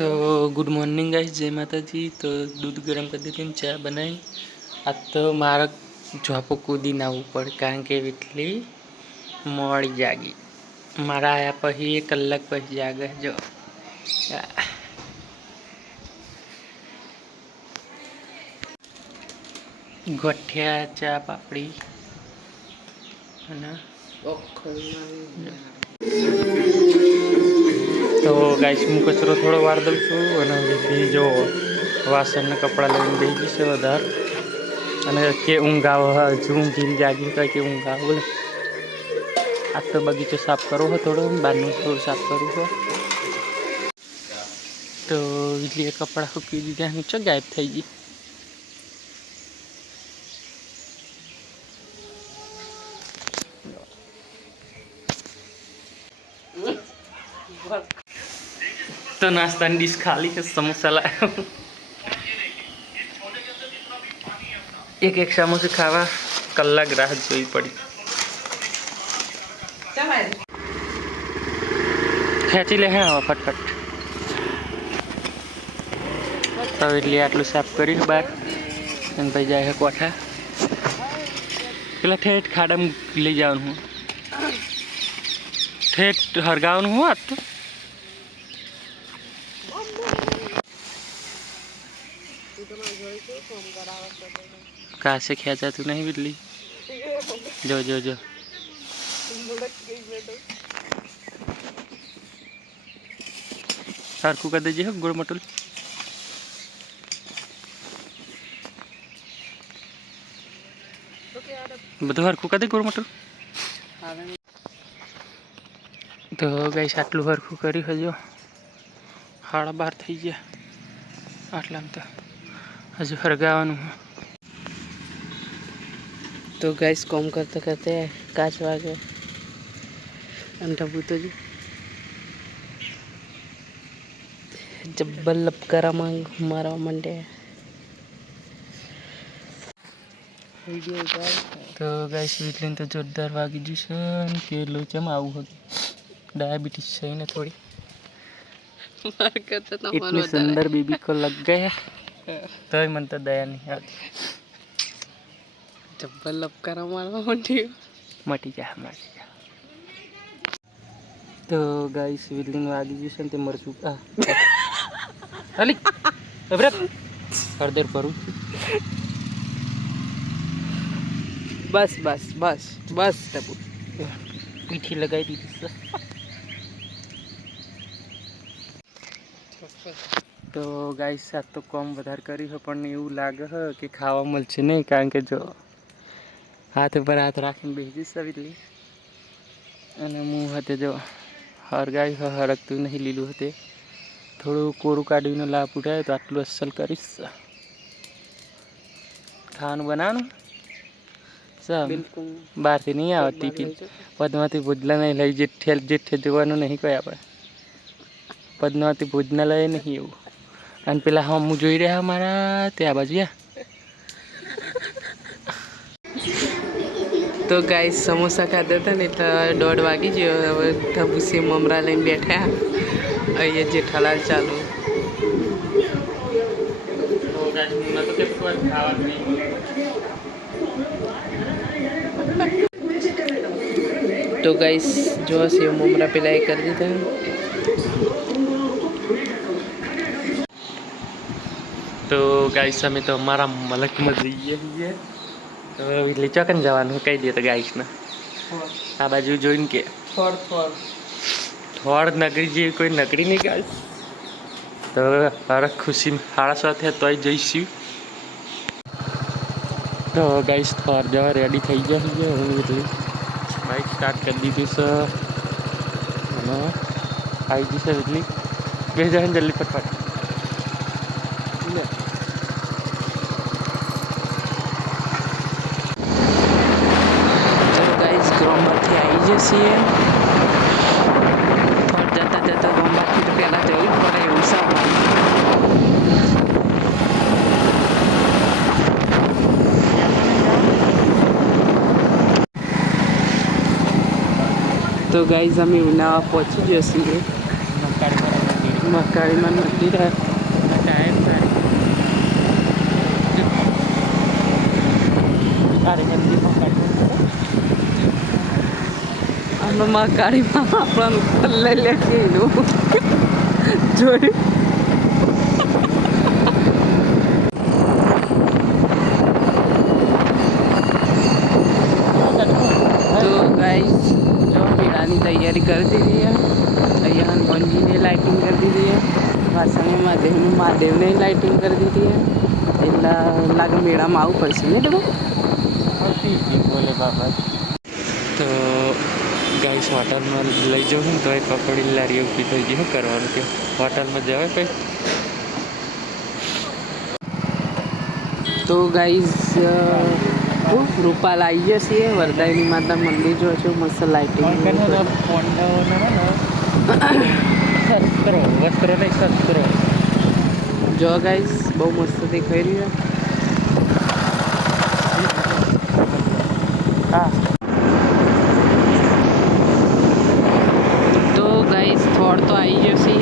तो good morning guys, जय माता जी। तो दूध गरम कर देती हूँ, चाय बनाई। आज तो मारा झोपो कूदी ना ऊपर कारण के वीटली मोड़ी जागी। मारा आया पही 1 कलाक पही जागे जो गठिया चा पापड़ी है ना। तो गाइस હું કચરો થોડો વાર દઉં છું અને વિધિ જો વાસણના કપડાં લઈને બેસી જશે વધારે અને કે ઊંઘ આવે હજુ ઊંઘી જાગીને કહે કે ઊંઘ આવે બોલે. આજ તો બગીચો સાફ કરવો હોય, થોડો બહારનું થોડું સાફ કરવું હોય. તો વિધિએ કપડાં સૂકવી દીધા, નીચે ગાયબ થઈ ગઈ. तो नाश्ता डिश खाली है, समोसा लाया. एक समोसे खावा कलाक राह जोई पड़ी. खेची ले हैं फटफट. तो એટલે આટલું સાફ કર્યું બહાર અને પછી જાય કોઠા. પેલા ઠેઠ ખાડામાં લઈ જવાનું હું, ઠેઠ હરગાવાનું હું. આજ તો कहाँ से खेचा तू नहीं बिल्ली. जो जो जो हरकू कर दीजिए गुड़ मटुल. બધું હરખું કરી દે ગુड़ મટુલ. તો ગાઈસ આટલું હરખું કર્યું હજુ 12:30 થઈ ગયા. આટલામાં તો હજુ હરગાવાનું. तो गैस कॉम करते करते काच वागे अंडा बूतो जी जब्बल लपकारा मांग मारा मंडे. तो गैस वीटलीन तो जोरदार वागी जશે કે લોચમ આવું હતું. डायबिटीज है ना थोड़ी. इतनी सुंदर बीबी को लग गया तो मन तो दया नहीं आती. जब्बल लपकारा मारवा मटी जा. तो गाइस वीटलीन वागी जશે તે મરચું અલી અબરત હળદર ભરું. बस बस बस बस टपू पीठी लगाई दी. तो गाइस आज तो कम વધારે કર્યું છે પણ એવું લાગે છે કે ખાવા મળશે નહીં કારણ કે જો હાથ ઉપર હાથ રાખીને બેસી જશે વીટલી અને હું હતે જો હરગાઈ હરકતું નહીં લીલું હતે થોડું કોરું કાઢીને લાભ ઉઠાય તો આટલું અસલ કરીશ. ખાવાનું બનાવવાનું બહારથી નહીં આવે ટિફિન પદ્માવતી ભોજનાલય લઈ જેઠે જેઠે જોવાનું નહીં કોઈ આપણે. પદ્માવતી ભોજનાલય નહીં એવું. અને પેલા હું જોઈ રહ્યા મારા ત્યાં બાજુ. तो गाइस समोसा खाते थे ने तो 1:30 वागी जो હવે ધબુસી મમરા લઈને બેઠા. અહીંયા જેઠાલાલ ચાલુ. तो गाइस जो सेव ममरा पेला कर दीधा. तो गाइस हमें तो हमारा मलक में जઈએ છીએ. तो એટલે ચોકન જવાનું કહી દે તો ગાઈસ ને આ બાજુ જોઈને કે થોડ નગરી જેવી કોઈ નગરી નહીં ગાઈસ. તો હરખ ખુશી 7:30 તોય જઈશું. તો ગાઈસ થોડ જવા રેડી થઈ ગયા છે. હું એટલે બાઇક સ્ટાર્ટ કરી દીધું છે અને આવી જશે એટલી બે જાય જલ્દી ફટફટ. છીએ જતા જતા ગોમમાંથી તો પહેલાં જવું જ પડે એવું સામાન. तो गाइस અમે ઉનાવા પહોંચી ગયા છીએ. મહાકાળીમાં મંદિર ટાઈમ તારે મંદિરમાં અમે મહાકાળીમાં આપણને ઉપર લઈ લે કે જોયું. તો ગાઈસ જો મેળાની તૈયારી કરી દીધી है. અહીંયા હનુમાનજીને લાઇટિંગ કરી દીધી है. વાસણી મહાદેવને લાઇટિંગ કરી દીધી है. એટલે લાગે મેળામાં આવવું પડશે ને તમે બોલે બાબા. તો ગાઈસ હોટલમાં લઈ જાઉં ને તો એ પકોડી લારી ઊભી થઈ ગઈ. શું કરવાનું કે હોટલમાં જવાય કંઈ. તો ગાઈસ રૂપાલ આવી જશે. વરદાયની માતા મંદિર જો છો મસ્ત લાઇટિંગ શસ્ત્રો જો ગાઈસ બહુ મસ્ત દેખાઈ રહ્યું. હા તો ગાઈસ થોડ તો આવી જશે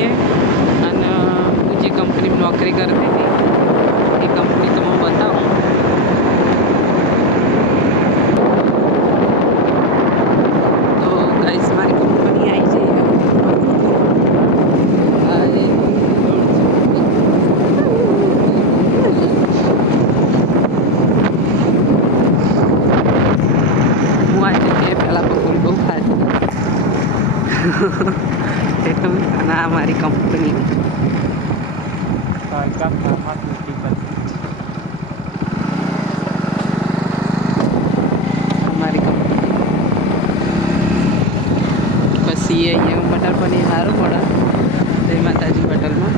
અને હું જે કંપનીમાં નોકરી કરતી હતી એ કંપની તો હું બતાવું. તો ગાઈસ મારી કંપની આવી છે. હું આ જગ્યાએ પહેલાં પકોડી બહુ ખાતી અને આ મારી કંપની મારી કંપની પછી અહીંયા બટર પનીર સારું પડે જય માતાજી હોટલમાં.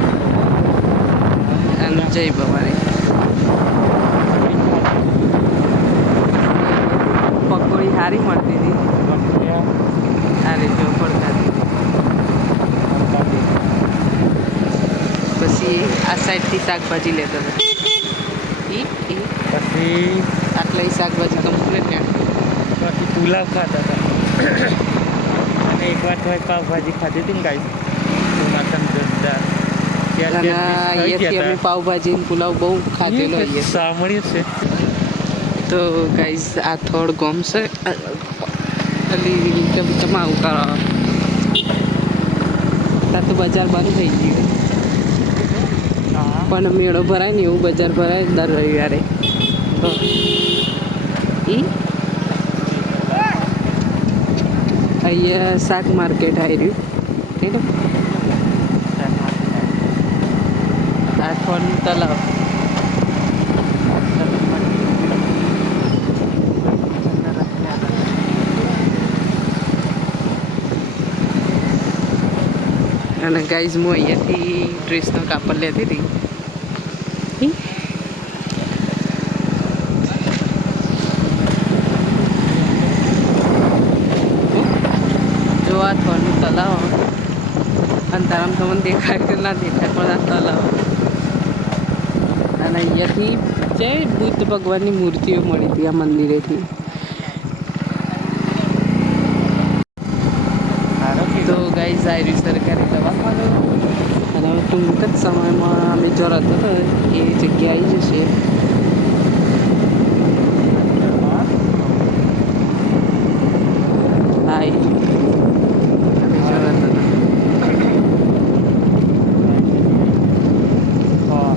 અને જય ભવાની પકોડી સારી મળતી હતી. સારી જો પડતી પછી આ સાઈડથી શાકભાજી લેતો હતો. પછી આટલા શાકભાજી કમ્પ્લીટ ને પછી પુલાવ ખાતા હતા. અને એક વાર તો પાવભાજી ખાધી હતી ને ગાઈસ. અહીંયાથી અમે પાવભાજી પુલાવ બહુ ખાધેલો સાંભળ્યું છે. તો ગાઈસ આ થોડ ગમશે તમે આવું કરો. ત્યાં તો બજાર બંધ થઈ ગયું પણ મેળો ભરાય ને એવું બજાર ભરાય દર રવિવારે. તો અહીંયા શાક માર્કેટ આવી રહ્યું. આઠવાનું તલાવ અને ગાઈઝ હું અહીંયાથી ડ્રેસનો કાપડ લેતી હતી. જો આ થોડું તલાવ અંધારામાં તમને દેખાય કે ના દેખાય પણ આ તલાવ. અને અહીંયાથી જય બુદ્ધ ભગવાનની મૂર્તિઓ મળી હતી આ મંદિરેથી. તો ગાઈઝ આવી સરકારી દવાખાનું અને હવે ટૂંક જ સમયમાં અમે જરત હતો એ જગ્યા આવી જશે. હા અમે જરત હતા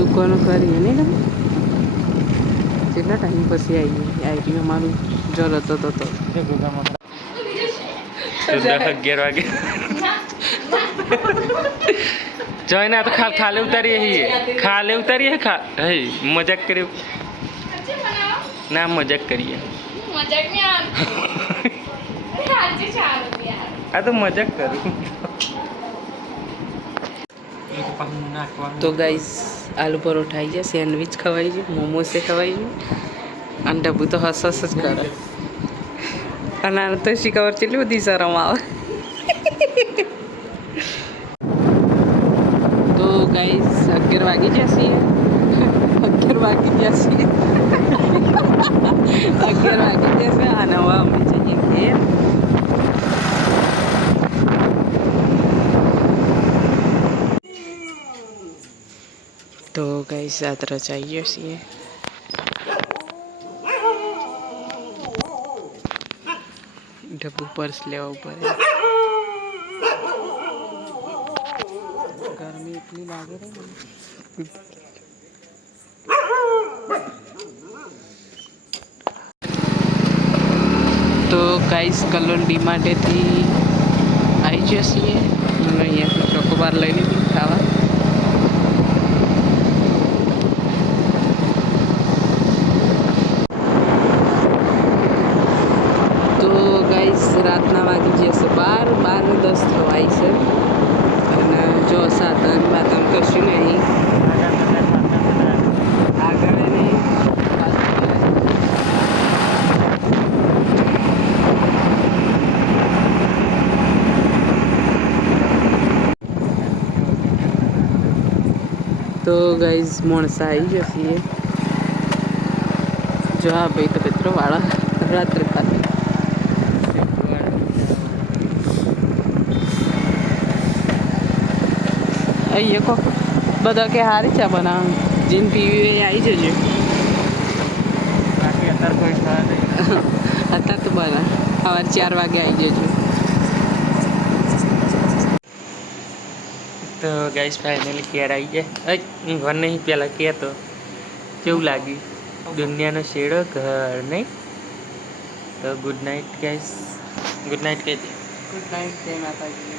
દુકાનો કરીએ ને કેટલા ટાઈમ પછી આવી અમારું જરત હતો તો 11 વાગે જોઈને તો ખાલે ઉતારીએ મજાક કર્યું ના મજાક કરીએ આ તો મજાક કરું. તો ગાઈસ આલુ પરોઠા આવી જાય, સેન્ડવિચ ખવાઈ છે, મોમોસે ખવાઈ છે અને ડબ્બુ તો હસ જ કરે. અને તો શીખબર કેટલી બધી શરમ આવે. તો ગાઈસ 11 વાગી જશે 11 વાગી જશે અને હવે અમે જઈએ ઘેર. તો ગાઈસ રાત રચાઈએ છીએ. ડબ્બુ પર્સ લેવા પડે. ગરમી એટલી લાગે ને. તો ગાઈસ કલોલ ડી માટેથી આવી જશે. અહીંયાથી ચોકોબાર લઈ લીધી ખાવા. તો ગાઈસ રાતના વાગી જશે 12:10 થવાય છે. અને જો સાધન બાધન કશું નહીં. આગળ નહીં. તો ગાઈઝ માણસા આવી જશે. જો આ ભાઈ તો પેત્રો વાળા રાત્રે કાઢે. અહીંયા કોક બધા કે હારી ચા બનાવ જીન પીવી આવી જજો. બાકી અત્યારે કોઈ ખાવા નહીં. અત્યારે તો બના સવારે 4 વાગે આવી જજો. તો ગાઈસ ફાઇનલી કેર આવી જાય. હું ઘર નહીં પહેલાં કહેતો કેવું લાગ્યું દુનિયાનો શેડો ઘર નહીં. તો good night guys. Good night કહેતી. ગુડ નાઇટ જય માતાજી.